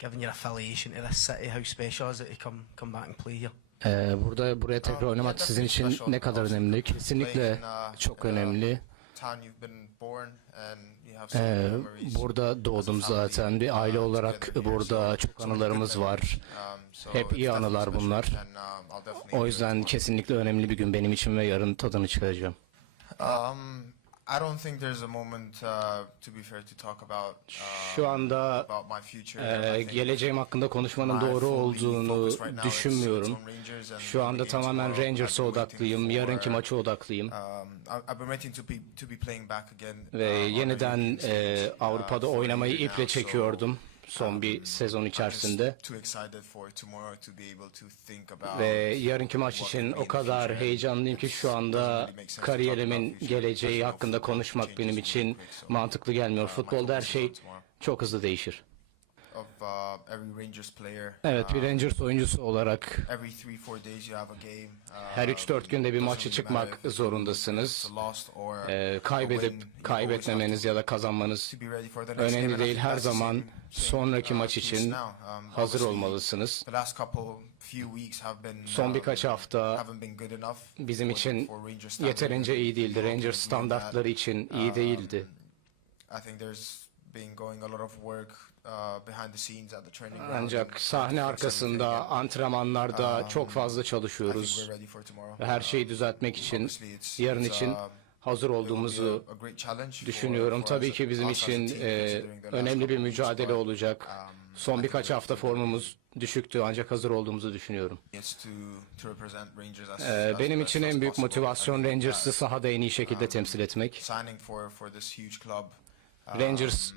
given your affiliation to this city, how special is it to come come back and play here? Ee, burada buraya tekrar oynamak sizin için ne kadar önemli? Kesinlikle çok önemli. town you've been born and you have Ee, some memories. burada doğdum zaten. Bir aile olarak burada çok anılarımız var. Um, Hep iyi anılar bunlar. um, O yüzden kesinlikle önemli bir gün benim için ve yarın tadını çıkaracağım. Um, I don't think there's a moment uh, to be fair to talk about um, Şu anda about my future. e, geleceğim hakkında konuşmanın doğru olduğunu düşünmüyorum. Şu anda tamamen. Rangers'a odaklıyım. Yarınki maça odaklıyım. Um, I- I've been waiting to be to be playing back again. Ve uh, yeniden e, uh, Avrupa'da oynamayı iple çekiyordum son bir sezon içerisinde. Ve yarınki maç için o kadar heyecanlıyım ki şu anda kariyerimin geleceği hakkında konuşmak benim için mantıklı gelmiyor. Futbolda her şey çok hızlı değişir. Evet bir um, Rangers oyuncusu olarak Every three four days you have a game. Uh, her 3-4 günde bir really çıkmak zorundasınız. Ee, kaybedip kaybetmemeniz ya da kazanmanız önemli değil. Her zaman sonraki uh, maç için. Um, hazır olmalısınız. Son birkaç hafta bizim için yeterince iyi değildi. Rangers standartları için iyi Um, değildi. I think there's been going a lot of work uh. Ancak sahne arkasında, antrenmanlarda Um, çok fazla çalışıyoruz. her şeyi Um, düzeltmek için, yarın için um, hazır olduğumuzu düşünüyorum. Tabii ki bizim için e, önemli bir mücadele olacak. Son birkaç hafta formumuz düşüktü ancak hazır olduğumuzu düşünüyorum. Ee, benim için en büyük motivasyon Rangers'ı sahada en iyi şekilde temsil etmek. Rangers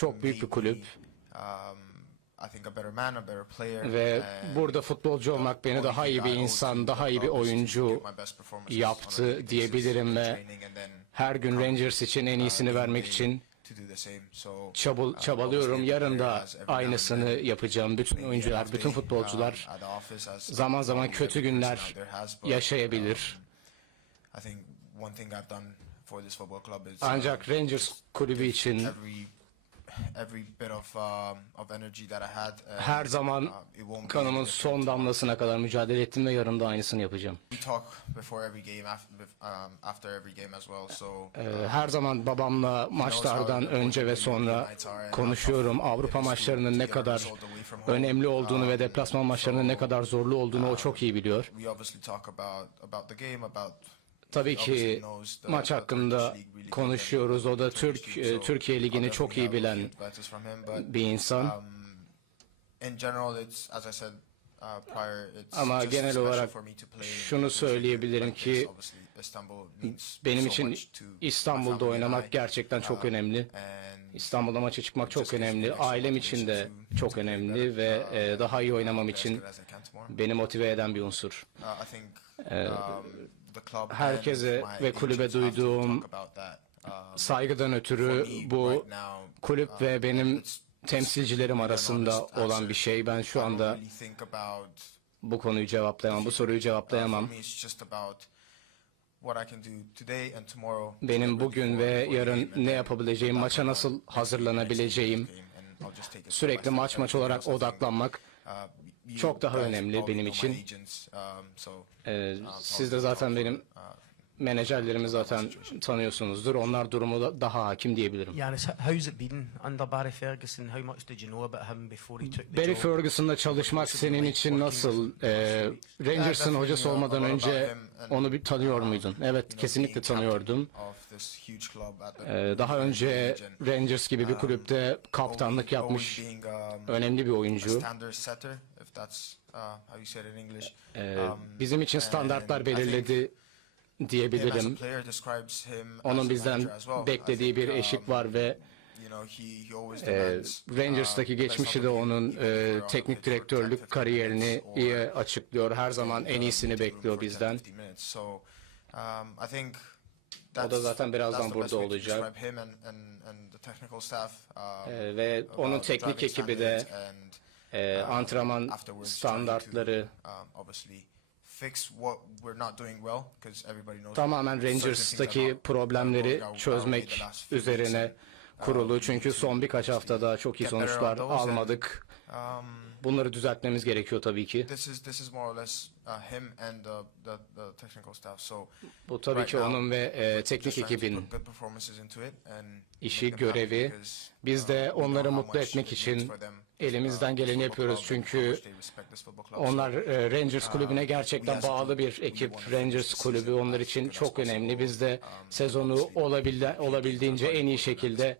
Çok büyük bir kulüp um, ve burada futbolcu olmak beni daha iyi bir insan, daha iyi bir oyuncu yaptı diyebilirim ve her gün Rangers için en uh, iyisini vermek için çabul, uh, çabalıyorum. Yarın da aynısını yapacağım. Bütün oyuncular, bütün day, futbolcular zaman zaman kötü günler yaşayabilir. um, Ancak um, Rangers kulübü için every bit of um, of energy that I had. and, her zaman um, it won't be kanımın different son damlasına kadar mücadele ettim ve yarın da aynısını yapacağım. We talk before every game, after, um, after every game as well. So Ee, Her zaman babamla maçlardan önce ve sonra konuşuyorum. Avrupa maçlarının ne kadar önemli olduğunu ve deplasman maçlarının ne kadar zorlu olduğunu o çok iyi biliyor. we obviously talk about about the game, about Tabii ki maç hakkında konuşuyoruz. O da Türk e, Türkiye Ligi'ni çok iyi bilen bir insan. Um, uh, Ama genel olarak şunu söyleyebilirim ki Benim için İstanbul'da oynamak gerçekten çok Um, önemli. İstanbul'da maça çıkmak çok önemli. Ailem için de çok önemli ve e, daha iyi oynamam için beni motive eden bir unsur. Uh, Um, herkese ve kulübe duyduğum. Um, Saygıdan ötürü bu kulüp um, ve benim it's- temsilcilerim arasında olan bir şey. Ben şu anda bu konuyu cevaplayamam, bu soruyu Uh, cevaplayamam. Benim bugün ve yarın ne yapabileceğim, maça nasıl hazırlanabileceğim, sürekli maç maç olarak odaklanmak uh, çok daha önemli benim için. um, Ee, uh, siz de zaten benim uh, menajerlerimi zaten tanıyorsunuzdur. Onlar durumu da daha hakim diyebilirim. Yanis, h- how's it been under Barry Ferguson? How much did you know about him before he took the Barry? Ferguson'la çalışmak senin için nasıl? Ee, Rangers'ın hocası olmadan önce onu bir tanıyor muydun? Evet, kesinlikle tanıyordum. Ee, daha önce Rangers gibi bir kulüpte kaptanlık yapmış um, önemli bir oyuncu. İf that's uh, how you say it in English. Ee, Um, bizim için and standartlar belirledi diyebilirim. Onun bizden beklediği bir eşik um, var ve e, demands, uh, best geçmişi de onun e, teknik for 10, direktörlük 15 kariyerini iyi açıklıyor. Her zaman en iyisini take room bekliyor for 10, bizden. 15 minutes. So, um, I think O da zaten birazdan burada olacak. um, Ee, ve onun teknik ekibi de e, um, antrenman standartları um, tamamen Rangers'taki problemleri çözmek üzerine um, kurulu. we Çünkü son birkaç haftada çok iyi sonuçlar almadık. Bunları düzeltmemiz gerekiyor tabii ki. this is this is more or less uh, him and the, the the technical staff. So Bu tabii right ki now, onun ve e, teknik ekibin işi, görevi. Biz de onları mutlu etmek için elimizden geleni yapıyoruz. Çünkü Onlar Rangers kulübüne gerçekten bağlı bir ekip. Rangers kulübü onlar için çok önemli. Biz de sezonu olabildiğince en iyi şekilde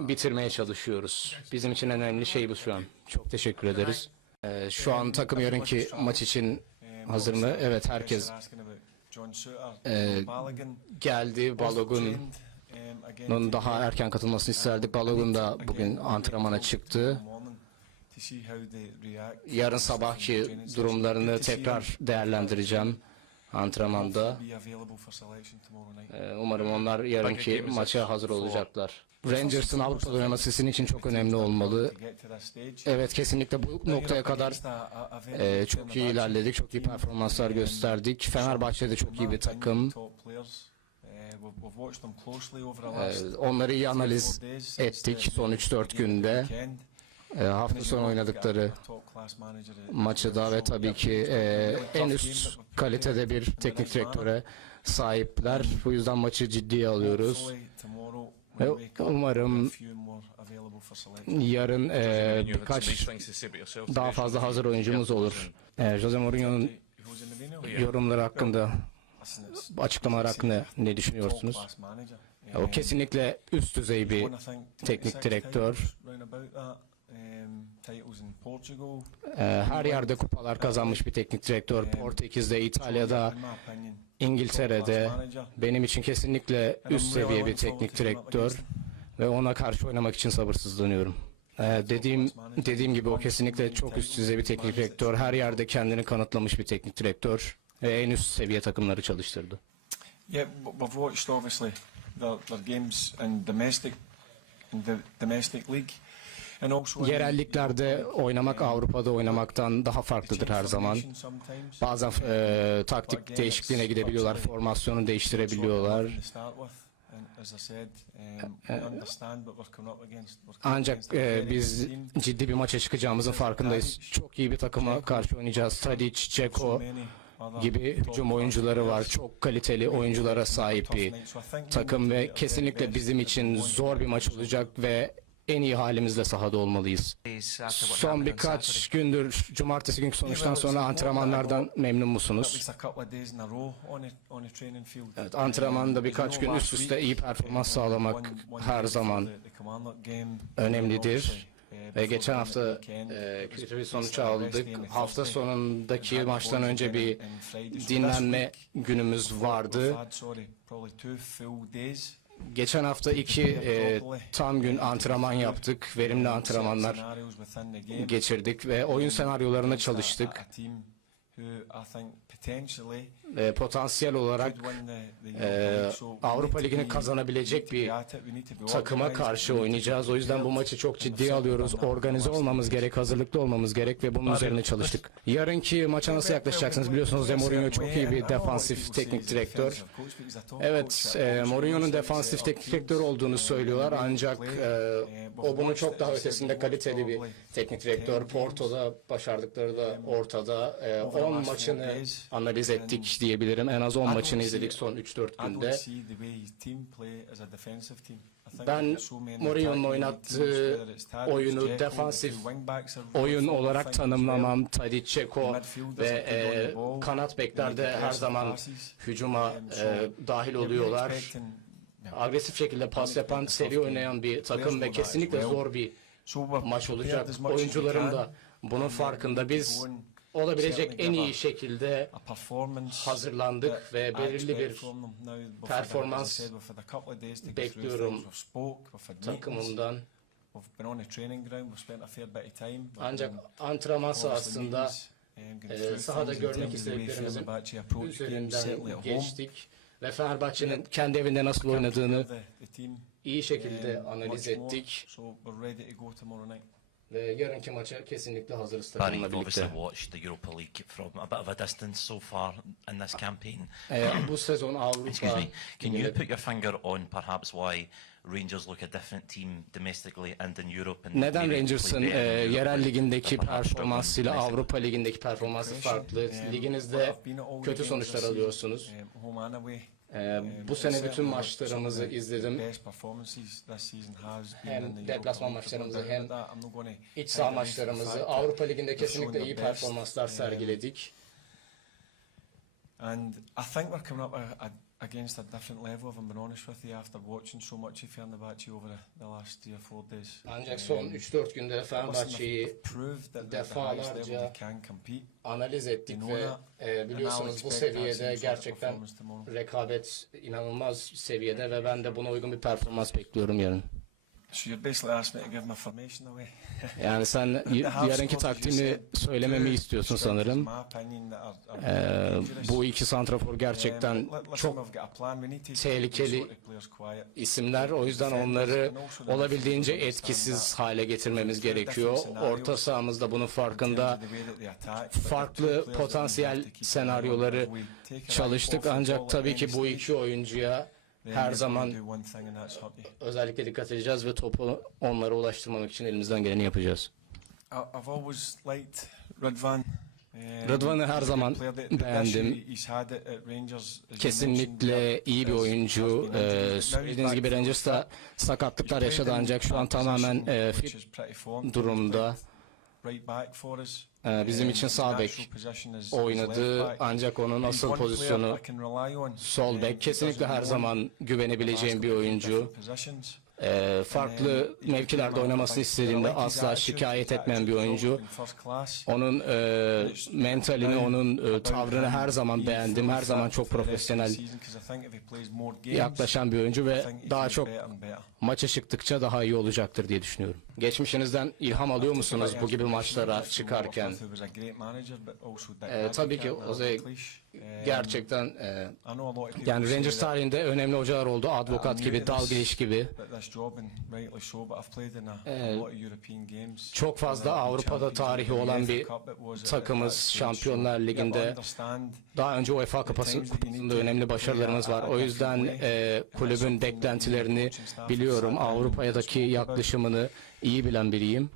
bitirmeye çalışıyoruz. Bizim için en önemli şey bu şu an. Çok teşekkür ederiz. Ee, şu an takım yarınki maç için hazır mı? Evet herkes Ee, geldi. Balogun'un daha erken katılmasını isterdik. Balogun da bugün antrenmana çıktı. Yarın sabahki durumlarını tekrar değerlendireceğim antrenmanda. Ee, Umarım onlar yarınki maça hazır olacaklar. Rangers'ın Avrupa'da oynaması sizin için çok önemli olmalı. Evet kesinlikle bu noktaya kadar e, çok iyi ilerledik, çok iyi performanslar gösterdik. Fenerbahçe'de çok iyi bir takım. Ee, onları iyi analiz ettik son 3-4 günde. Ee, hafta sonu oynadıkları maçı da ve tabii ki e, en üst kalitede bir teknik direktöre sahipler. Bu yüzden maçı ciddiye alıyoruz. Ve umarım yarın e, birkaç daha fazla hazır oyuncumuz olur. E, Jose Mourinho'nun yorumları hakkında, açıklamalar hakkında ne düşünüyorsunuz? O kesinlikle üst düzey bir teknik direktör. E, her yerde kupalar kazanmış bir teknik direktör. Portekiz'de, İtalya'da, İngiltere'de benim için kesinlikle üst seviye bir teknik direktör ve ona karşı oynamak için sabırsızlanıyorum. Ee, dediğim dediğim gibi o kesinlikle çok üst düzey bir teknik direktör. Her yerde kendini kanıtlamış bir teknik direktör ve en üst seviye takımları çalıştırdı. Yeah, we've watched obviously their, their games in domestic, in the domestic league, and also in- Yerel liglerde oynamak Avrupa'da oynamaktan daha farklıdır her zaman. Bazen e, taktik değişikliğine gidebiliyorlar, formasyonu değiştirebiliyorlar. Ancak e, biz ciddi bir maça çıkacağımızın farkındayız. Çok iyi bir takıma karşı oynayacağız. Tadic, Ceko gibi hücum oyuncuları var. Çok kaliteli oyunculara sahip bir takım ve kesinlikle bizim için zor bir maç olacak ve en iyi halimizle sahada olmalıyız. Son birkaç gündür cumartesi günkü sonuçtan sonra antrenmanlardan memnun musunuz? Evet, antrenmanda birkaç gün üst üste iyi performans sağlamak her zaman önemlidir. Ve geçen hafta e, kötü bir sonuç aldık. Hafta sonundaki maçtan önce bir dinlenme günümüz vardı. Geçen hafta iki e, tam gün antrenman yaptık. Verimli antrenmanlar geçirdik ve oyun senaryolarına çalıştık. E, potansiyel olarak e, Avrupa Ligi'ni kazanabilecek bir takıma karşı oynayacağız. O yüzden bu maçı çok ciddiye alıyoruz. Organize olmamız gerek, hazırlıklı olmamız gerek ve bunun üzerine çalıştık. Yarınki maça nasıl yaklaşacaksınız? Biliyorsunuz de Mourinho çok iyi bir defansif teknik direktör. Evet, e, Mourinho'nun defansif teknik direktör olduğunu söylüyorlar ancak e, o bunun çok daha ötesinde kaliteli bir teknik direktör. Porto'da başardıkları da ortada. E, 10 maçını analiz ettik diyebilirim. En az 10 maçını izledik son 3-4 günde. Ben Mourinho'nun oynattığı oyunu defansif oyun olarak tanımlamam. Tadic, Ceko ve e, kanat beklerde her zaman hücuma e, dahil oluyorlar. Agresif şekilde pas yapan, seri oynayan bir takım ve kesinlikle zor bir maç olacak. Oyuncularım da bunun farkında. Biz olabilecek en iyi şekilde hazırlandık ve belirli bir performans bekliyorum takımımdan. Ancak antrenman sahasında e, sahada görmek istediklerimizin üzerinden geçtik. Ve Fenerbahçe'nin kendi evinde nasıl oynadığını iyi şekilde analiz ettik ve yarınki maça kesinlikle hazırız Barry, takımla you've obviously birlikte. watched the Europa League from a bit of a distance so far in this campaign. E, bu sezon Excuse Avrupa me. Can you Ligi'nde- put your finger on perhaps why Rangers look a different team domestically and in Europe. And Neden maybe Rangers'ın play e, better in Europe yerel and ligindeki perhaps struggle performansıyla domestically? Avrupa ligindeki performansı farklı? Um, Liginizde kötü sonuçlar alıyorsunuz. Ee, bu sene bütün maçlarımızı izledim. Hem deplasman maçlarımızı hem İç saha maçlarımızı Avrupa Ligi'nde kesinlikle iyi performanslar sergiledik. And I think we're coming up a, a, against a different level, if I'm being honest with you, after watching so much of Fenerbahce over the, last three or four days. Ancak son Um, 3-4 günde Fenerbahçe'yi defalarca analiz ettik ve e, biliyorsunuz bu seviyede gerçekten rekabet inanılmaz seviyede ve ben de buna uygun bir performans bekliyorum yarın. So you're basically asking me to give my formation away. Yani sen yarınki taktiğini söylememi istiyorsun sanırım. Ee, bu iki santrafor gerçekten çok tehlikeli isimler. O yüzden onları olabildiğince etkisiz hale getirmemiz gerekiyor. Orta sahamızda bunun farkında farklı potansiyel senaryoları çalıştık. Ancak tabii ki bu iki oyuncuya her zaman özellikle dikkat edeceğiz ve topu onlara ulaştırmamak için elimizden geleni yapacağız. I've always liked Rıdvan. Um, Rıdvan'ı her zaman beğendim. Kesinlikle iyi bir oyuncu. Ee, söylediğiniz gibi Rangers'ta sakatlıklar yaşadı ancak şu an tamamen e, fit durumda. Played right back for us. Ee, bizim için sağ bek oynadı ancak onun asıl pozisyonu sol bek. Kesinlikle her zaman güvenebileceğim bir oyuncu. Ee, farklı mevkilerde oynamasını istediğimde asla şikayet etmeyen bir oyuncu. Onun e, mentalini, onun e, tavrını her zaman beğendim. Her zaman çok profesyonel yaklaşan bir oyuncu ve daha çok maça çıktıkça daha iyi olacaktır diye düşünüyorum. Geçmişinizden ilham alıyor musunuz bu gibi maçlara çıkarken? Ee, tabii ki Jose gerçekten e, yani Rangers tarihinde önemli hocalar oldu. Advokat gibi, Dalglish gibi. Ee, çok fazla Avrupa'da tarihi olan bir takımız. Şampiyonlar Ligi'nde daha önce UEFA Kupası'nda önemli başarılarımız var. O yüzden e, kulübün beklentilerini biliyorum. Avrupa'daki yaklaşımını iyi bilen biriyim.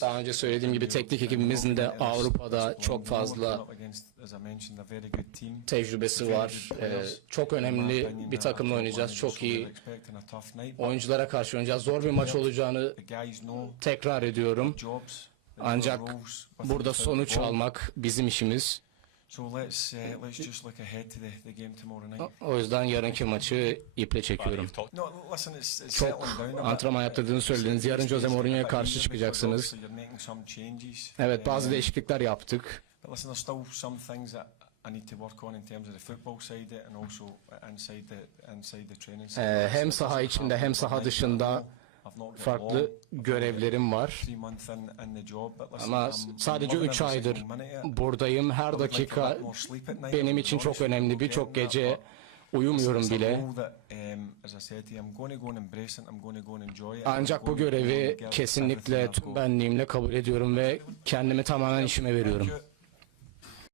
Daha önce söylediğim gibi teknik ekibimizin de Avrupa'da çok fazla tecrübesi var. Ee, çok önemli bir takımla oynayacağız. Çok iyi oyunculara karşı oynayacağız. Zor bir maç olacağını tekrar ediyorum. Ancak burada sonuç almak bizim işimiz. So let's uh, let's just look ahead to the, the game tomorrow night. O yüzden yarınki maçı iple çekiyorum. No, listen, it's, it's Çok antrenman yaptırdığını söylediniz. Yarın Jose Mourinho'ya karşı çıkacaksınız. Evet bazı Um, değişiklikler yaptık. But listen, there's still some things that I need to work on in terms of the football side and also inside the inside the training side. Ee, hem saha içinde hem saha dışında farklı görevlerim var. Ama sadece 3 aydır buradayım. Her dakika benim için çok önemli. Birçok gece uyumuyorum bile. Ancak bu görevi kesinlikle tüm benliğimle kabul ediyorum ve kendimi tamamen işime veriyorum.